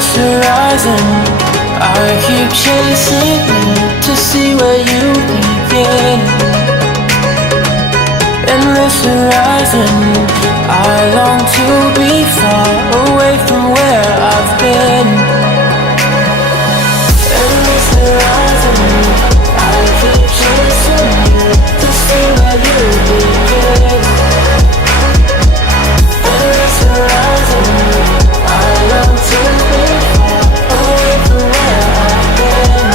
Endless horizon, I keep chasing you to see where you begin. Endless horizon, I long to be far away from where I've been. Endless horizon, I keep chasing you to see where you begin. Endless horizon, I long to be far away from where I've been.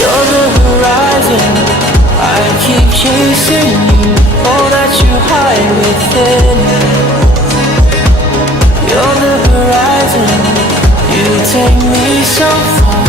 You're the horizon, I keep chasing you, all that you hide within. You're the horizon, you take me so far